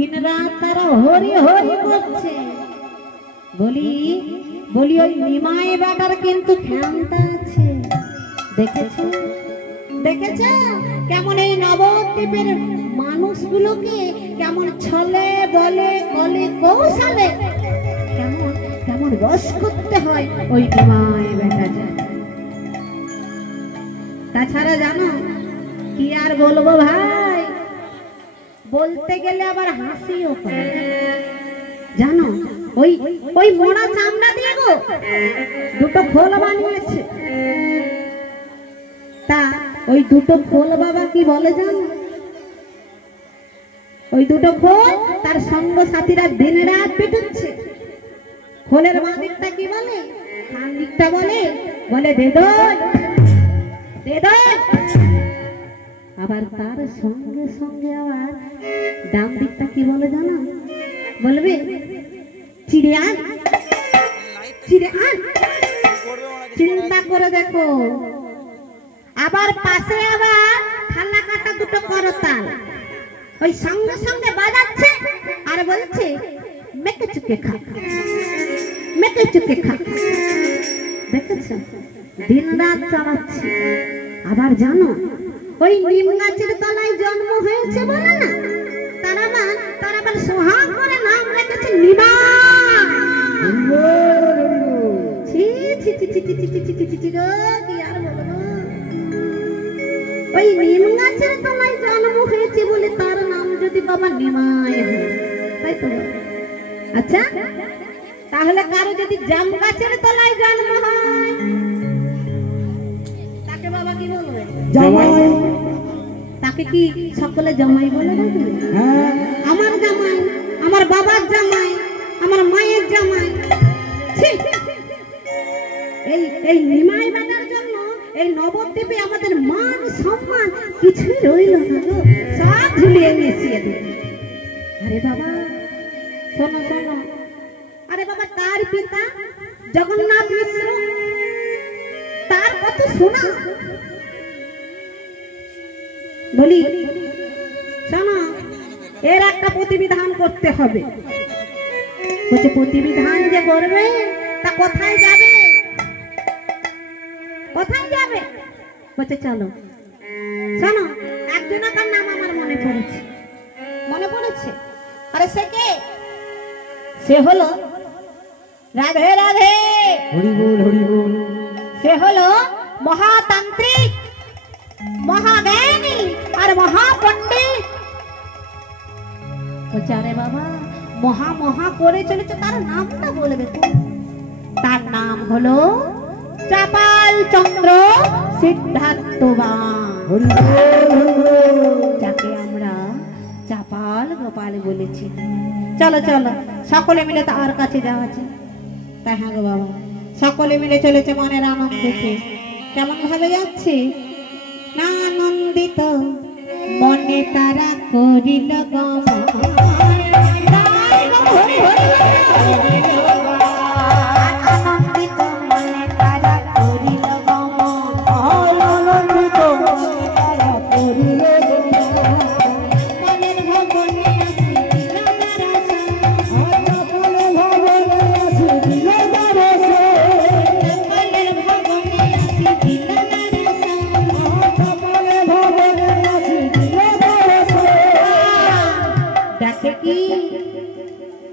দিন রাত তারা হরি হরি করছে। বলি বলি ওই নিমাই বেটার কিন্তু ক্ষমতা আছে। দেখেছো দেখেছো কেমন এই নবদ্বীপের মানুষগুলোকে কেমন ছলে বলে কলে কৌশলে কেমন কেমন বশ করতে হয় ওই নিমাই বেটা। তাছাড়া জানো কি আর বলবো ভাই, বলতে গেলে আবার হাসিও পায়। জানো ওই ওই মোড়া চামড়া দিয়ে গো দুটো খোল বানিয়েছে। তা ওই দুটো খোল বাবা কি বলে জানো? ওই দুটো খোল তার সঙ্গ সাথীরা দিন রাত পিটুচ্ছে। খোলের মা দিকটা কি বলে, খান দিকটা বলে বলে দে দই দে দই। আবার তার সঙ্গে সঙ্গে আবার ডান দিকটা কি বলে জানো? বলবে চিড়ে আন চিড়ে আন। চিন্তা করে দেখো। আবার পাশে আবার থালা কাটা দুটো করতাল ওই সঙ্গে সঙ্গে বাজাচ্ছে আর বলছে মেকে চুকে খা মেকে চুকে খা। দেখেছো দিন রাত চালাচ্ছে। আবার জানো ওই নিম গাছের তলায় জন্ম হয়েছে বলে না, তারা আবার সোহাগ করে নাম রেখেছে নিমা। ওই নিম গাছের তলায় জন্ম হয়েছে বলে তার নাম যদি বাবা নিমাই হয়, তাই তো? আচ্ছা তাহলে কারো যদি জাম গাছের তলায় জন্ম হয় তাকে বাবা কি বলবে? জামাই। তাকে কি সকলে জামাই বলে ডাকবে? হ্যাঁ, আমার জামাই, আমার বাবার জামাই, আমার মায়ের জামাই। এই এই নিমাই বেটার জন্য এই নবদ্বীপে আমাদের মান সম্মান কিছুই রইল না গো, সব ঝুলিয়ে মিশিয়ে দিল। আরে বাবা শোনো শোনো, আরে বাবা তার পিতা জগন্নাথ মিশ্র, তার কত শোনা। বলি শোনো, এর একটা প্রতিবিধান করতে হবে। বলছে প্রতিবিধান যে করবে তা কোথায় যাবে? কোথায় যাবে? বলছে চলো। শোনো একজনের নাম আমার মনে পড়েছে, মনে পড়েছে। আরে সে কে? সে হলো রাধে রাধে হরি বল হরি বল। সে হলো মহাতান্ত্রিক, মহাজ্ঞানী আর মহাপণ্ডিত। বলছে আরে বাবা মহা মহা করে চলেছে, তার নামটা বলবে তো? তার নাম হলো চাপাল চন্দ্র সিদ্ধার্থবান, যাকে আমরা চাপাল গোপাল বলেছি। চলো চলো সকলে মিলে তার কাছে যাওয়া আছে। তাই হ্যাঁ গো বাবা, সকলে মিলে চলেছে মনের আনন্দেতে। কেমন ভাবে যাচ্ছে না আনন্দিত মনে তারা করিল গমন।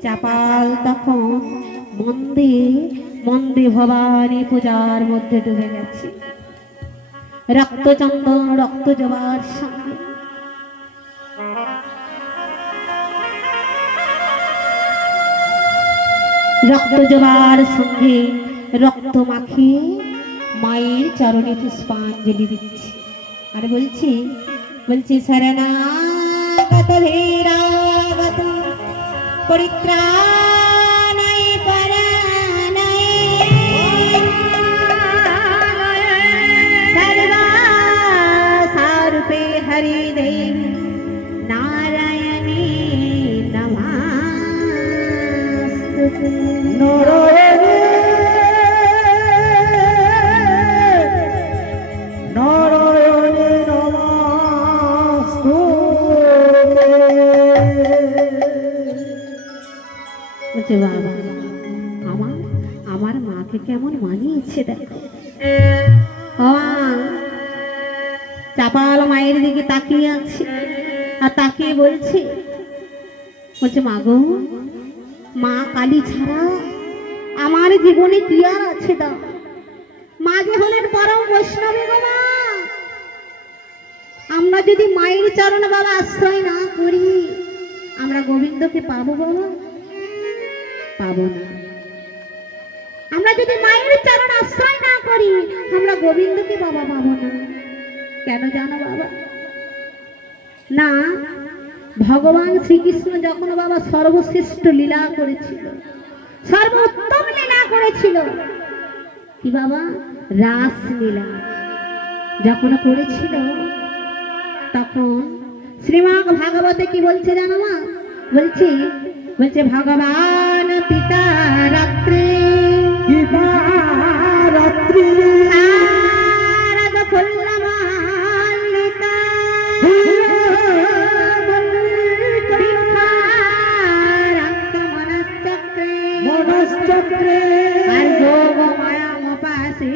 চাপাল তখন মন্দে ভবানী পূজার মধ্যে ডুবে গেছে। রক্তচন্দন রক্ত জবার সঙ্গে রক্ত জবার সঙ্গে রক্ত মাখিয়ে মায়ের চরণে পুষ্পাঞ্জলি দিচ্ছে। আর বলছি শরণাগত ধীরাগত পরিত্রাণায় পরাণায় সর্বাসারূপে হরিদেবী নারায়ণী নমস্তুতে। নারায়ণী নমস্তুতে। বলছে বাবা আমার আমার মাকে কেমন মানিয়েছে দেখো। ও মা, চাপাল মায়ের দিকে তাকিয়ে আছে আর তাকিয়ে বলছে মা গো, মা কালী ছাড়া আমার জীবনে কি আর আছে দাও। মা যে হলেন পরম বৈষ্ণবী গো মা। আমরা যদি মায়ের চরণ বাবা আশ্রয় না করি আমরা গোবিন্দকে পাবো বাবা? পাবো না। আমরা যদি মায়ের চরণ আশ্রয় না করি আমরা গোবিন্দকে বাবা পাবো না। কেন জানো বাবা? না, ভগবান শ্রীকৃষ্ণ যখন বাবা সর্বশ্রেষ্ঠ লীলা করেছিল, সর্বোত্তম লীলা করেছিল, কি বাবা? রাস লীলা যখন করেছিল তখন শ্রীমদ্ ভাগবতে কি বলছে জানো মা? বলছে ভগবান পিতা রাত্রে আর যোগ মায়া মপাসে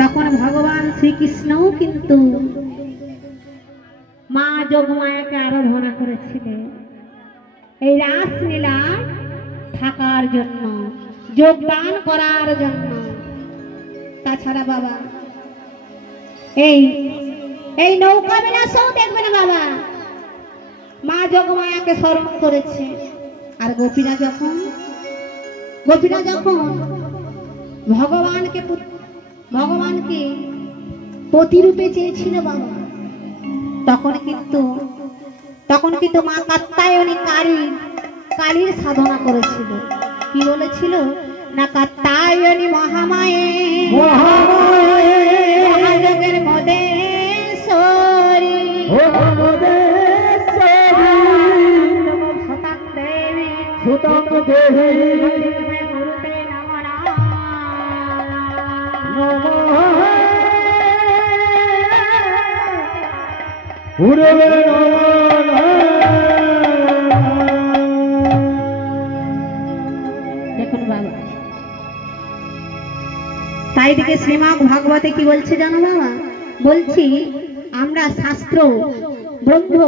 তখন ভগবান শ্রীকৃষ্ণও কিন্তু মা যোগমায়াকে আরাধনা করেছিলেন এই রাসলীলা থাকার জন্য, যোগদান করার জন্য। তাছাড়া বাবা এই নৌকা বিলাসও দেখবে না বাবা, মা যোগমায়াকে স্মরণ করেছে। আর গোপীরা যখন ভগবানকে প্রতিরূপে চেয়েছিল বাবা, তখন কিন্তু মা কাত্যায়নী কালীর সাধনা করেছিল। কি বলেছিল না? কাত্যায়নী মহামায়ে মহাযোগের মদেশ্বরী সুতং দেবী গুরুতে দেখুন বাবা, তাই দিকে শ্রীমদ্ ভাগবতে কি বলছে জানো বাবা? বলছি আমরা শাস্ত্র ব্রহ্ম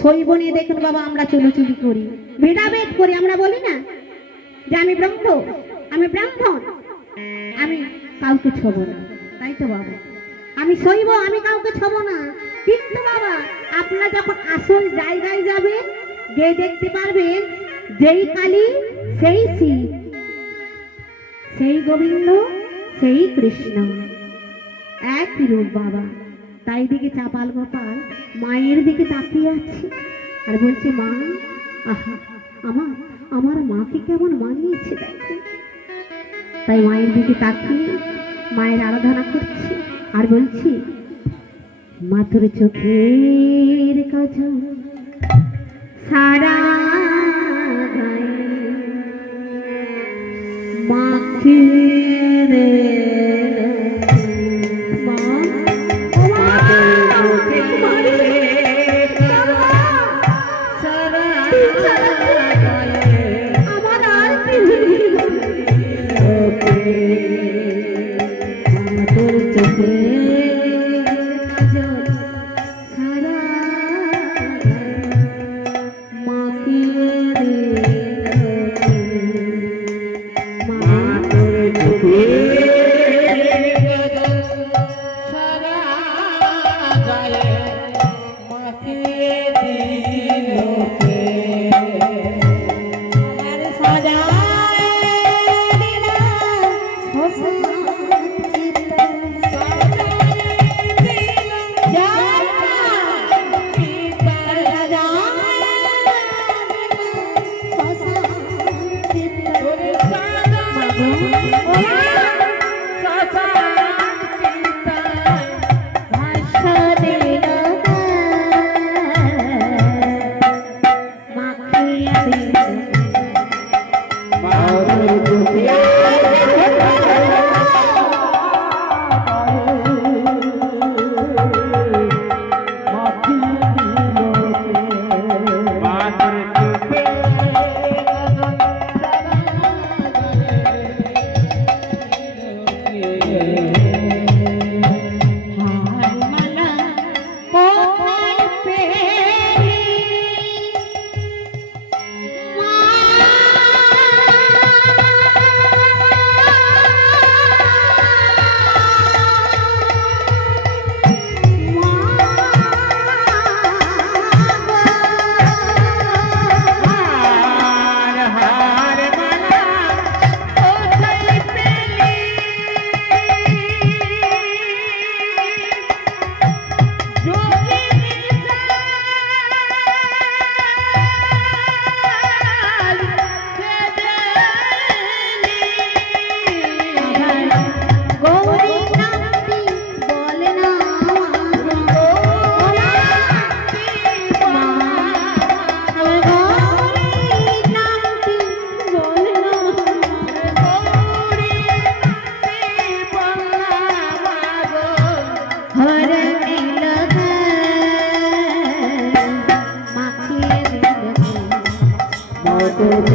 শৈব নিয়ে দেখুন বাবা আমরা চুলোচুলি করি, ভেদাভেদ করি। আমরা বলি না যে আমি ব্রহ্ম, আমি ব্রাহ্মণ, আমি কাউকে ছোব না, তাই তো বাবা? আমি শৈব, আমি কাউকে ছোব না। কিন্তু বাবা আপনারা যখন আসল জায়গায় যাবেন, যে দেখতে পারবেন যেই কালী সেই শিব, সেই গোবিন্দ সেই কৃষ্ণ, একই রূপ বাবা। তাই দিকে চাপাল গোপাল মায়ের দিকে তাকিয়ে আছে আর বলছে মা, আহা আমার মাকে কেমন মানিয়েছে দেখো। তাই মায়ের দিকে তাকিয়ে মায়ের আরাধনা করছি আর বলছি মাথুর চোখের কাজল সারা গায়ে মাখিয়ে দে Yeah. গোপাল